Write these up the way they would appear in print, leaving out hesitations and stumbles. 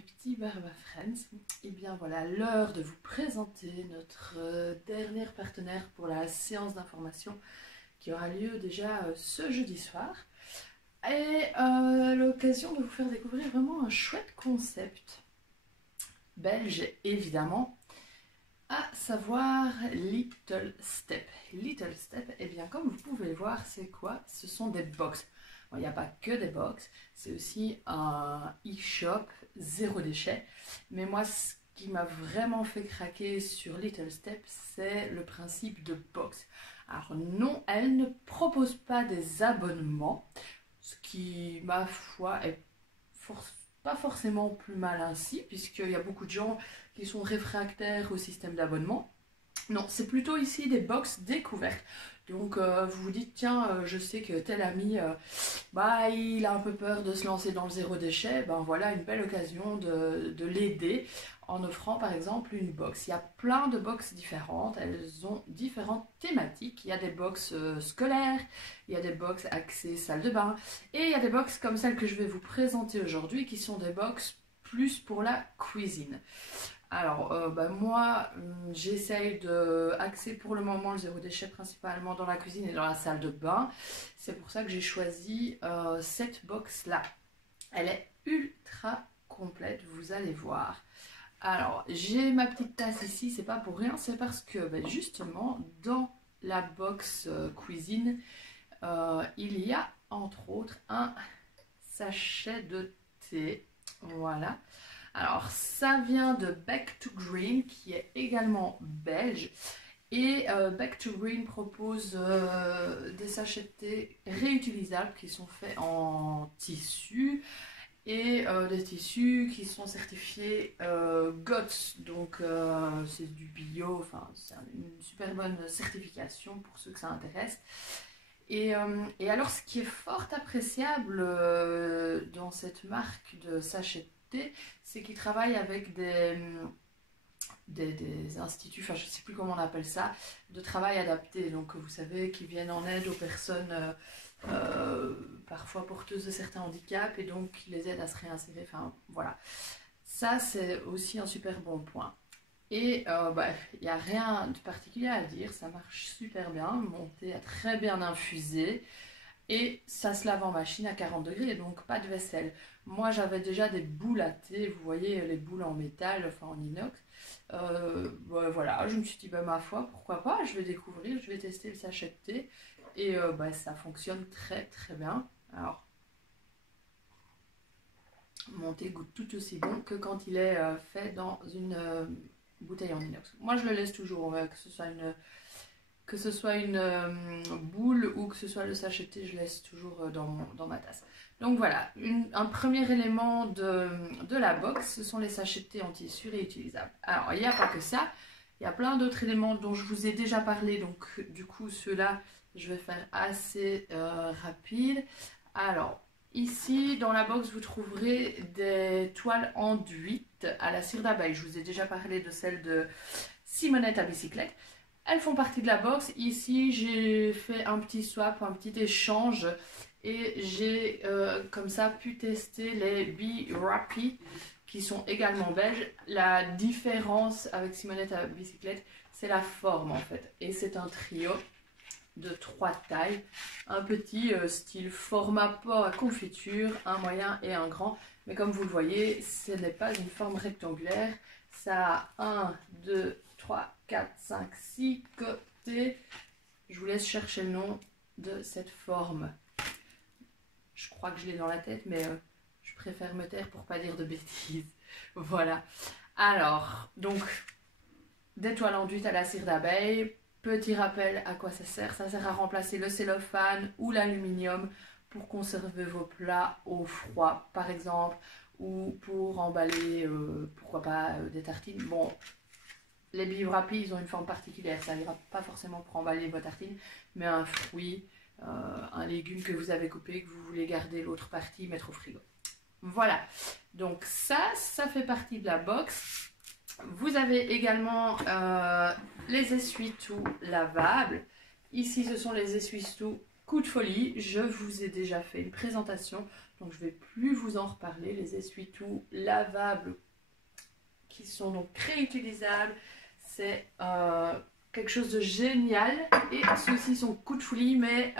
mes petits Barba Friends. Et bien voilà, l'heure de vous présenter notre dernière partenaire pour la séance d'information qui aura lieu déjà ce jeudi soir. Et l'occasion de vous faire découvrir vraiment un chouette concept belge évidemment, à savoir Little Step. Little Step, et bien comme vous pouvez le voir, c'est quoi? Ce sont des box. Bon, il n'y a pas que des box, c'est aussi un e-shop zéro déchet. Mais moi, ce qui m'a vraiment fait craquer sur Little Step, c'est le principe de box. Alors non, elle ne propose pas des abonnements, ce qui, ma foi, est pas forcément plus mal ainsi, puisqu'il y a beaucoup de gens qui sont réfractaires au système d'abonnement. Non, c'est plutôt ici des box découvertes. Donc vous vous dites, tiens, je sais que tel ami, il a un peu peur de se lancer dans le zéro déchet. Ben voilà, une belle occasion de l'aider en offrant par exemple une box. Il y a plein de box différentes, elles ont différentes thématiques. Il y a des box scolaires, il y a des box axées salle de bain, et il y a des box comme celle que je vais vous présenter aujourd'hui qui sont des box plus pour la cuisine. Alors, moi, j'essaye d'axer pour le moment le zéro déchet principalement dans la cuisine et dans la salle de bain. C'est pour ça que j'ai choisi cette box-là. Elle est ultra complète, vous allez voir. Alors, j'ai ma petite tasse ici, c'est pas pour rien, c'est parce que justement, dans la box cuisine, il y a entre autres un sachet de thé. Voilà. Alors, ça vient de Back to Green, qui est également belge. Et Back to Green propose des sachets de thé réutilisables qui sont faits en tissu. Et des tissus qui sont certifiés GOTS. Donc, c'est du bio. Enfin, c'est une super bonne certification pour ceux que ça intéresse. Et alors, ce qui est fort appréciable dans cette marque de sachets de thé, c'est qu'ils travaillent avec des instituts, enfin je ne sais plus comment on appelle ça, de travail adapté. Donc vous savez, qui viennent en aide aux personnes parfois porteuses de certains handicaps et donc qui les aident à se réinsérer. Enfin voilà, ça c'est aussi un super bon point. Et il n'y a rien de particulier à dire, ça marche super bien, mon thé est très bien infusé. Et ça se lave en machine à 40 degrés, donc pas de vaisselle. Moi, j'avais déjà des boules à thé, vous voyez, les boules en métal, enfin en inox. Voilà, je me suis dit, ma foi, pourquoi pas, je vais découvrir, je vais tester le sachet de thé. Et ça fonctionne très très bien. Alors, mon thé goûte tout aussi bon que quand il est fait dans une bouteille en inox. Moi, je le laisse toujours, que ce soit une boule ou que ce soit le sachet de thé, je laisse toujours dans ma tasse. Donc voilà, un premier élément de la box, ce sont les sachets de thé en tissu réutilisables. Alors, il n'y a pas que ça, il y a plein d'autres éléments dont je vous ai déjà parlé, donc du coup, ceux-là, je vais faire assez rapide. Alors, ici, dans la box, vous trouverez des toiles enduites à la cire d'abeille. Je vous ai déjà parlé de celle de Simonette à bicyclette. Elles font partie de la box. Ici, j'ai fait un petit swap, un petit échange. Et j'ai comme ça pu tester les B-Rappy qui sont également belges. La différence avec Simonette à bicyclette, c'est la forme en fait. Et c'est un trio de 3 tailles. Un petit style format pot à confiture, un moyen et un grand. Mais comme vous le voyez, ce n'est pas une forme rectangulaire. Ça a 1, 2, 3, 4, 5, 6 côtés. Je vous laisse chercher le nom de cette forme. Je crois que je l'ai dans la tête, mais je préfère me taire pour pas dire de bêtises. Voilà. Alors, donc, des toiles enduites à la cire d'abeille. Petit rappel à quoi ça sert. Ça sert à remplacer le cellophane ou l'aluminium pour conserver vos plats au froid, par exemple, ou pour emballer, pourquoi pas, des tartines. Bon, les B-Rappy, ils ont une forme particulière, ça n'ira pas forcément pour emballer vos tartines, mais un fruit, un légume que vous avez coupé, que vous voulez garder l'autre partie, mettre au frigo. Voilà, donc ça fait partie de la box. Vous avez également les essuie-tout lavables. Ici, ce sont les essuie-tout coup de folie, je vous ai déjà fait une présentation, donc je ne vais plus vous en reparler. Les essuie-tout lavables qui sont donc réutilisables, c'est quelque chose de génial. Et ceux-ci sont coup de folie, mais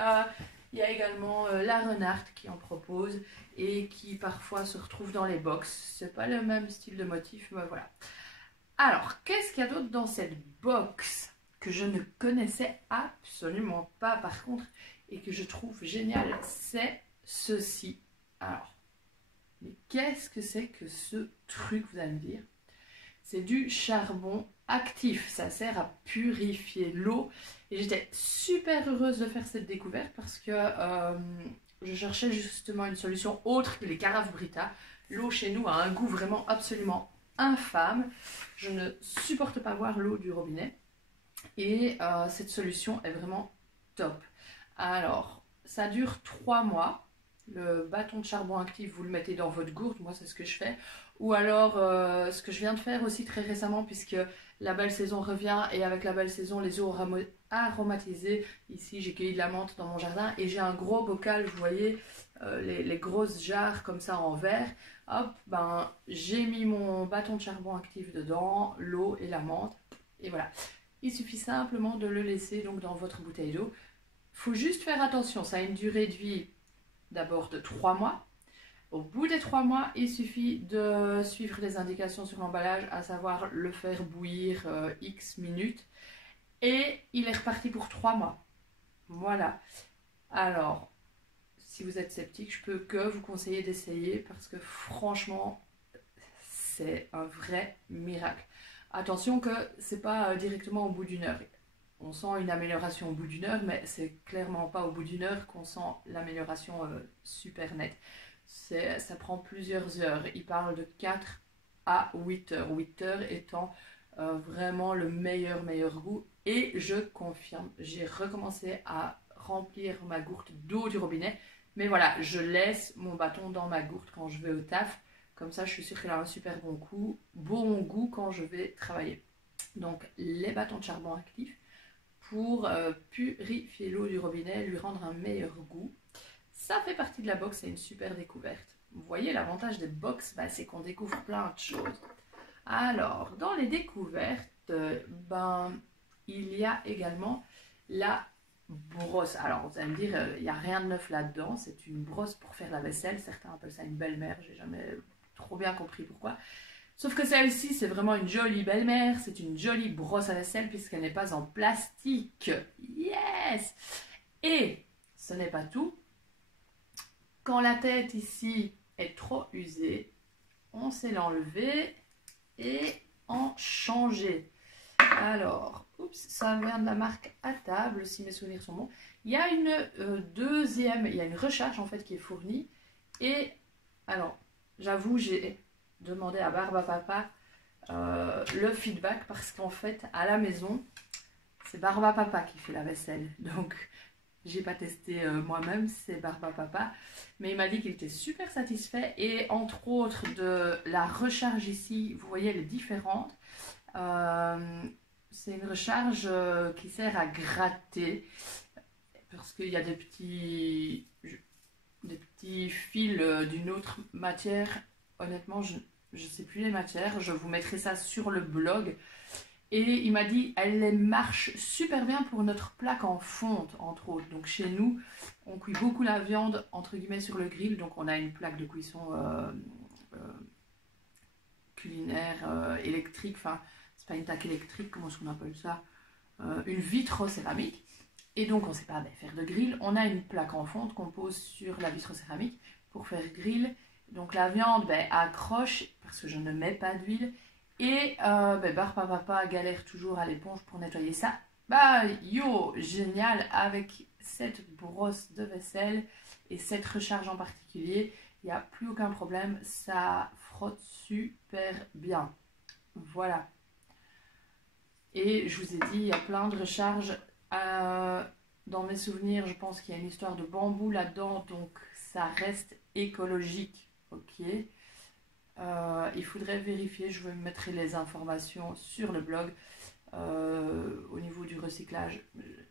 il y a également la Renard qui en propose et qui parfois se retrouve dans les box. C'est pas le même style de motif, mais voilà. Alors, qu'est-ce qu'il y a d'autre dans cette box que je ne connaissais absolument pas par contre et que je trouve génial? C'est ceci. Alors, mais qu'est-ce que c'est que ce truc, vous allez me dire? C'est du charbon actif, ça sert à purifier l'eau et j'étais super heureuse de faire cette découverte parce que je cherchais justement une solution autre que les carafes Brita. L'eau chez nous a un goût vraiment absolument infâme, je ne supporte pas boire l'eau du robinet et cette solution est vraiment top. Alors ça dure 3 mois. Le bâton de charbon actif, vous le mettez dans votre gourde, moi c'est ce que je fais. Ou alors, ce que je viens de faire aussi très récemment, puisque la belle saison revient, et avec la belle saison, les eaux aromatisées. Ici, j'ai cueilli de la menthe dans mon jardin, et j'ai un gros bocal, vous voyez, les grosses jarres comme ça en verre. Hop, ben, j'ai mis mon bâton de charbon actif dedans, l'eau et la menthe, et voilà. Il suffit simplement de le laisser donc dans votre bouteille d'eau. Il faut juste faire attention, ça a une durée de vie d'abord de 3 mois. Au bout des 3 mois, il suffit de suivre les indications sur l'emballage, à savoir le faire bouillir X minutes. Et il est reparti pour 3 mois. Voilà. Alors, si vous êtes sceptique, je peux que vous conseiller d'essayer parce que franchement, c'est un vrai miracle. Attention que c'est pas directement au bout d'une heure. On sent une amélioration au bout d'une heure, mais c'est clairement pas au bout d'une heure qu'on sent l'amélioration super nette. Ça prend plusieurs heures. Il parle de 4 à 8 heures. 8 heures étant vraiment le meilleur goût. Et je confirme, j'ai recommencé à remplir ma gourde d'eau du robinet. Mais voilà, je laisse mon bâton dans ma gourde quand je vais au taf. Comme ça, je suis sûre qu'elle a un super bon goût quand je vais travailler. Donc, les bâtons de charbon actifs pour purifier l'eau du robinet, lui rendre un meilleur goût. Ça fait partie de la box, c'est une super découverte. Vous voyez, l'avantage des box, c'est qu'on découvre plein de choses. Alors, dans les découvertes, il y a également la brosse. Alors, vous allez me dire, il n'y a rien de neuf là-dedans. C'est une brosse pour faire la vaisselle. Certains appellent ça une belle-mère. J'ai jamais trop bien compris pourquoi. Sauf que celle-ci, c'est vraiment une jolie belle-mère. C'est une jolie brosse à vaisselle puisqu'elle n'est pas en plastique. Yes! Et ce n'est pas tout. Quand la tête ici est trop usée, on sait l'enlever et en changer. Alors, oups, ça vient de la marque à table, si mes souvenirs sont bons. Il y a une il y a une recharge en fait qui est fournie. Et alors, j'avoue, j'ai demandé à Barbapapa le feedback parce qu'en fait, à la maison, c'est Barbapapa qui fait la vaisselle. Donc, j'ai pas testé moi-même, c'est Barbapapa. Mais il m'a dit qu'il était super satisfait. Et entre autres, de la recharge ici, vous voyez, elle est différente. C'est une recharge qui sert à gratter. Parce qu'il y a des petits fils d'une autre matière. Honnêtement, je ne sais plus les matières. Je vous mettrai ça sur le blog. Et il m'a dit, elle marche super bien pour notre plaque en fonte, entre autres. Donc chez nous, on cuit beaucoup la viande, entre guillemets, sur le grill. Donc on a une plaque de cuisson culinaire électrique. Enfin, c'est pas une plaque électrique, comment est-ce qu'on appelle ça? Une vitrocéramique. Et donc on ne sait pas faire de grill. On a une plaque en fonte qu'on pose sur la vitrocéramique pour faire grill. Donc la viande accroche, parce que je ne mets pas d'huile. Et Barbapapa galère toujours à l'éponge pour nettoyer ça. Yo, génial, avec cette brosse de vaisselle et cette recharge en particulier, il n'y a plus aucun problème, ça frotte super bien. Voilà. Et je vous ai dit, il y a plein de recharges. Dans mes souvenirs, je pense qu'il y a une histoire de bambou là-dedans, donc ça reste écologique. Ok. Il faudrait vérifier, je vous mettrai les informations sur le blog au niveau du recyclage.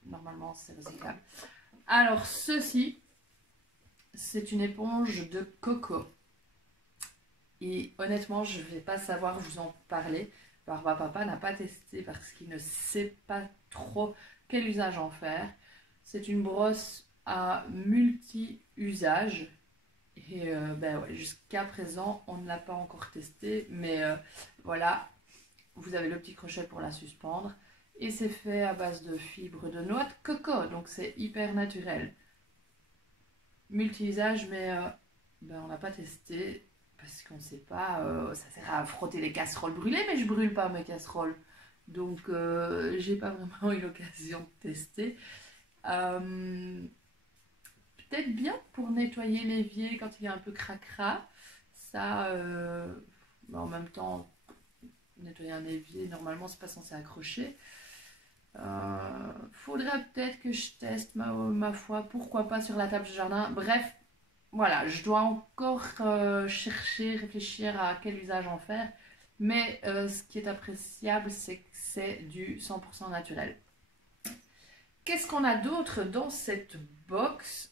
Normalement, c'est recyclable. Alors, ceci, c'est une éponge de coco. Et honnêtement, je ne vais pas savoir vous en parler. Papa n'a pas testé parce qu'il ne sait pas trop quel usage en faire. C'est une brosse à multi-usage. Et ben ouais, jusqu'à présent, on ne l'a pas encore testé. Mais voilà, vous avez le petit crochet pour la suspendre. Et c'est fait à base de fibres de noix de coco. Donc c'est hyper naturel. Multi-usage, mais ben, on n'a pas testé. Parce qu'on ne sait pas, ça sert à frotter les casseroles brûlées, mais je ne brûle pas mes casseroles. Donc, j'ai pas vraiment eu l'occasion de tester. Peut-être bien pour nettoyer l'évier quand il y a un peu cracra. Ça, en même temps, nettoyer un évier, normalement, c'est pas censé accrocher. Faudrait peut-être que je teste ma foi, pourquoi pas sur la table de jardin. Bref. Voilà, je dois encore chercher, réfléchir à quel usage en faire. Mais ce qui est appréciable, c'est que c'est du 100% naturel. Qu'est-ce qu'on a d'autre dans cette box?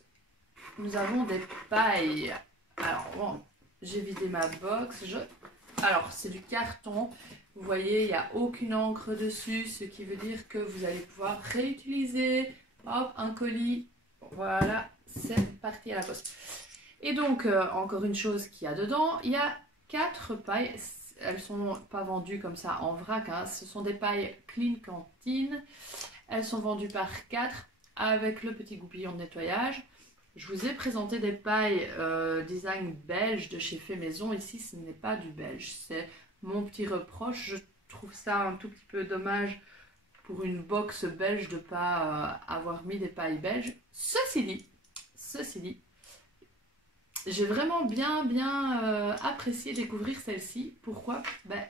Nous avons des pailles. Alors, bon, j'ai vidé ma box. Alors, c'est du carton. Vous voyez, il n'y a aucune encre dessus, ce qui veut dire que vous allez pouvoir réutiliser. Hop, un colis. Voilà, c'est parti à la poste. Et donc, encore une chose qu'il y a dedans, il y a 4 pailles. Elles ne sont pas vendues comme ça en vrac. Hein. Ce sont des pailles Clean Cantine. Elles sont vendues par 4 avec le petit goupillon de nettoyage. Je vous ai présenté des pailles design belge de chez Fait Maison. Ici, ce n'est pas du belge. C'est mon petit reproche. Je trouve ça un tout petit peu dommage pour une box belge de ne pas avoir mis des pailles belges. Ceci dit, j'ai vraiment bien apprécié découvrir celle-ci. Pourquoi? Ben,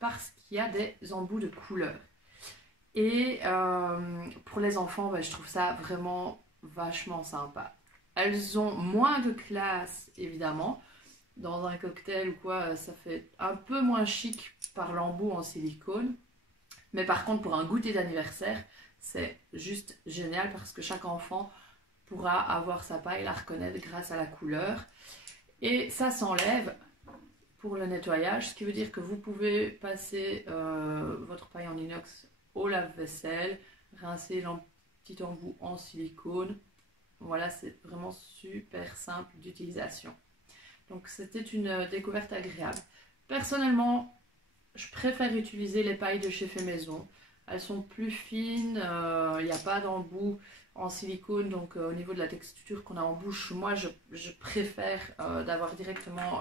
parce qu'il y a des embouts de couleur. Et pour les enfants, ben, je trouve ça vraiment vachement sympa. Elles ont moins de classe, évidemment. Dans un cocktail ou quoi, ça fait un peu moins chic par l'embout en silicone. Mais par contre, pour un goûter d'anniversaire, c'est juste génial parce que chaque enfant pourra avoir sa paille, la reconnaître grâce à la couleur. Et ça s'enlève pour le nettoyage, ce qui veut dire que vous pouvez passer votre paille en inox au lave-vaisselle, rincer le petit embout en silicone. Voilà, c'est vraiment super simple d'utilisation. Donc c'était une découverte agréable. Personnellement, je préfère utiliser les pailles de chez Fait Maison. Elles sont plus fines, il n'y a pas d'embout en silicone, donc au niveau de la texture qu'on a en bouche, moi je préfère d'avoir directement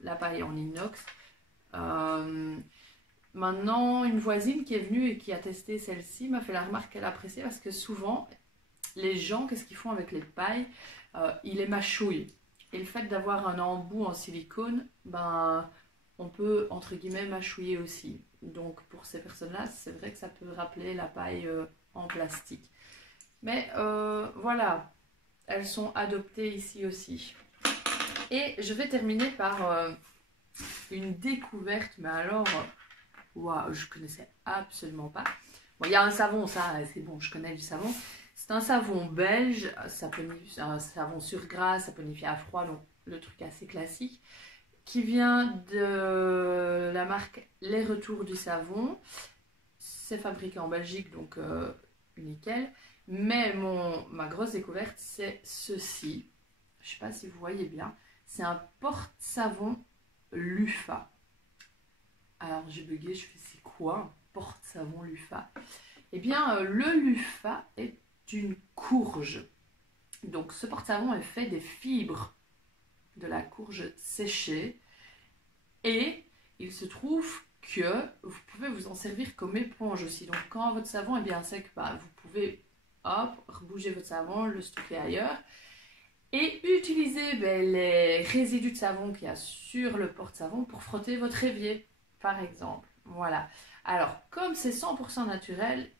la paille en inox. Maintenant, une voisine qui est venue et qui a testé celle-ci m'a fait la remarque qu'elle appréciait parce que souvent, les gens, qu'est-ce qu'ils font avec les pailles? Ils les mâchouillent. Et le fait d'avoir un embout en silicone, ben, on peut, entre guillemets, mâchouiller aussi. Donc, pour ces personnes-là, c'est vrai que ça peut rappeler la paille en plastique. Mais voilà, elles sont adoptées ici aussi. Et je vais terminer par une découverte, mais alors, wow, je ne connaissais absolument pas. Bon, il y a un savon, ça, c'est bon, je connais du savon. C'est un savon belge, un savon sur glace, saponifie à froid, donc le truc assez classique, qui vient de la marque Les Retours du Savon. C'est fabriqué en Belgique, donc nickel. Mais ma grosse découverte, c'est ceci. Je ne sais pas si vous voyez bien. C'est un porte-savon Lufa. Alors j'ai bugué, je fais c'est quoi un porte-savon Lufa? Eh bien, le Lufa est une courge. Donc ce porte-savon est fait des fibres de la courge séchée. Et il se trouve que vous pouvez vous en servir comme éponge aussi. Donc quand votre savon est bien sec, bah, vous pouvez hop, rebouger votre savon, le stocker ailleurs. Et utiliser les résidus de savon qu'il y a sur le porte-savon pour frotter votre évier, par exemple. Voilà. Alors, comme c'est 100% naturel,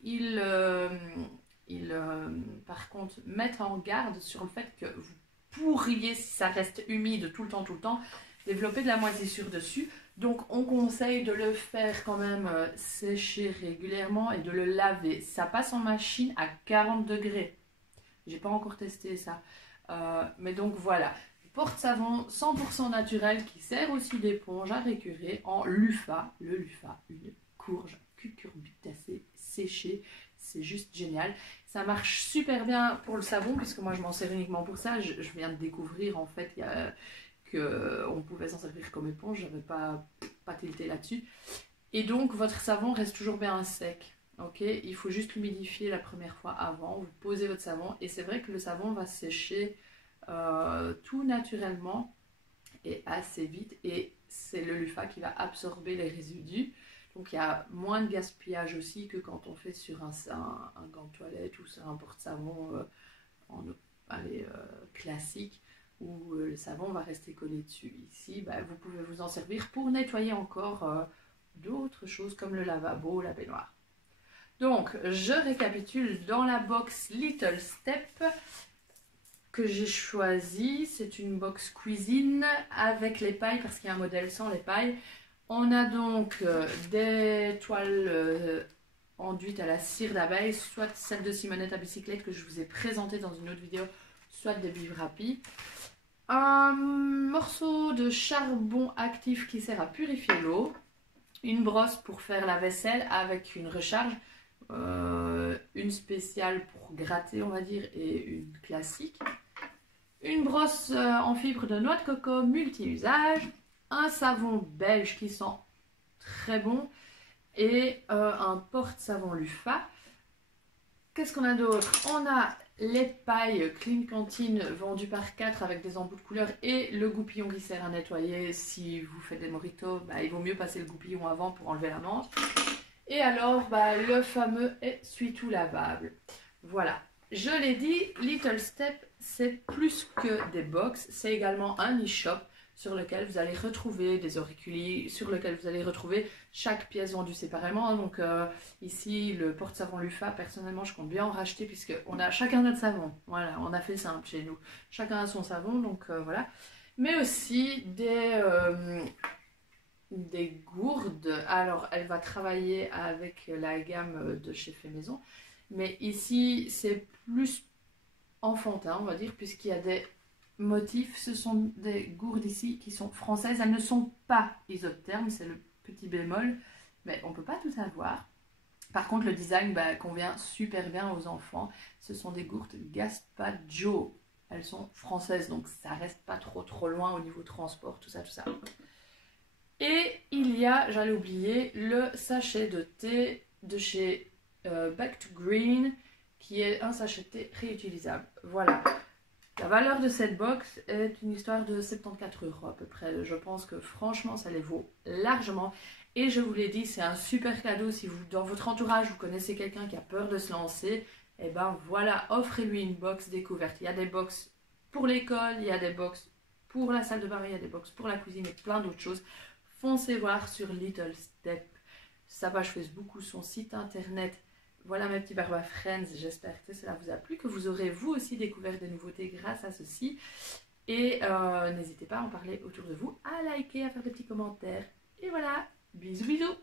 par contre, mettent en garde sur le fait que vous pourriez, si ça reste humide tout le temps, développer de la moisissure dessus. Donc on conseille de le faire quand même sécher régulièrement et de le laver. Ça passe en machine à 40 degrés. J'ai pas encore testé ça. Mais donc voilà. Porte-savon 100% naturel qui sert aussi d'éponge à récurer en LUFA. Le LUFA, une courge cucurbitacée séchée. C'est juste génial. Ça marche super bien pour le savon puisque moi je m'en sers uniquement pour ça. Je viens de découvrir en fait qu'on pouvait s'en servir comme éponge. Je n'avais pas tilté là-dessus. Et donc votre savon reste toujours bien sec. Ok, il faut juste l'humidifier la première fois avant. Vous posez votre savon et c'est vrai que le savon va sécher tout naturellement et assez vite. Et c'est le LUFA qui va absorber les résidus. Donc il y a moins de gaspillage aussi que quand on fait sur un gant de toilette ou sur un porte-savon classique où le savon va rester collé dessus. Ici, vous pouvez vous en servir pour nettoyer encore d'autres choses comme le lavabo, la baignoire. Donc, je récapitule dans la box Little Step que j'ai choisi. C'est une box cuisine avec les pailles parce qu'il y a un modèle sans les pailles. On a donc des toiles enduites à la cire d'abeille, soit celle de Simonette à bicyclette que je vous ai présentée dans une autre vidéo, soit des Bivrapi. Un morceau de charbon actif qui sert à purifier l'eau. Une brosse pour faire la vaisselle avec une recharge. Une spéciale pour gratter on va dire et une classique. Une brosse en fibre de noix de coco multi-usage. Un savon belge qui sent très bon et un porte-savon LUFA. Qu'est-ce qu'on a d'autre? On a les pailles Clean Cantine vendues par 4 avec des embouts de couleur et le goupillon qui sert à nettoyer. Si vous faites des mojitos, il vaut mieux passer le goupillon avant pour enlever la menthe. Et alors, le fameux essuie-tout lavable. Voilà, je l'ai dit, Little Step, c'est plus que des box, c'est également un e-shop sur lequel vous allez retrouver des auriculiers, sur lequel vous allez retrouver chaque pièce vendue séparément. Donc ici, le porte-savon LUFA, personnellement, je compte bien en racheter puisqu'on a chacun notre savon. Voilà, on a fait simple chez nous. Chacun a son savon, donc voilà. Mais aussi des gourdes. Alors, elle va travailler avec la gamme de chez Fait Maison. Mais ici, c'est plus enfantin, on va dire, puisqu'il y a des motifs. Ce sont des gourdes ici qui sont françaises. Elles ne sont pas isothermes, c'est le petit bémol. Mais on ne peut pas tout avoir. Par contre, le design convient super bien aux enfants. Ce sont des gourdes Gaspacho. Elles sont françaises, donc ça reste pas trop loin au niveau transport, tout ça. Et il y a, j'allais oublier, le sachet de thé de chez Back to Green, qui est un sachet de thé réutilisable. Voilà. La valeur de cette box est une histoire de 74 € à peu près. Je pense que franchement, ça les vaut largement. Et je vous l'ai dit, c'est un super cadeau. Si vous, dans votre entourage, vous connaissez quelqu'un qui a peur de se lancer, et ben voilà, offrez-lui une box découverte. Il y a des box pour l'école, il y a des box pour la salle de bain, il y a des box pour la cuisine et plein d'autres choses. Foncez voir sur Little Step, sa page Facebook ou son site internet. Voilà mes petits Barba Friends, j'espère que cela vous a plu, que vous aurez vous aussi découvert des nouveautés grâce à ceci. Et n'hésitez pas à en parler autour de vous, à liker, à faire des petits commentaires. Et voilà, bisous bisous.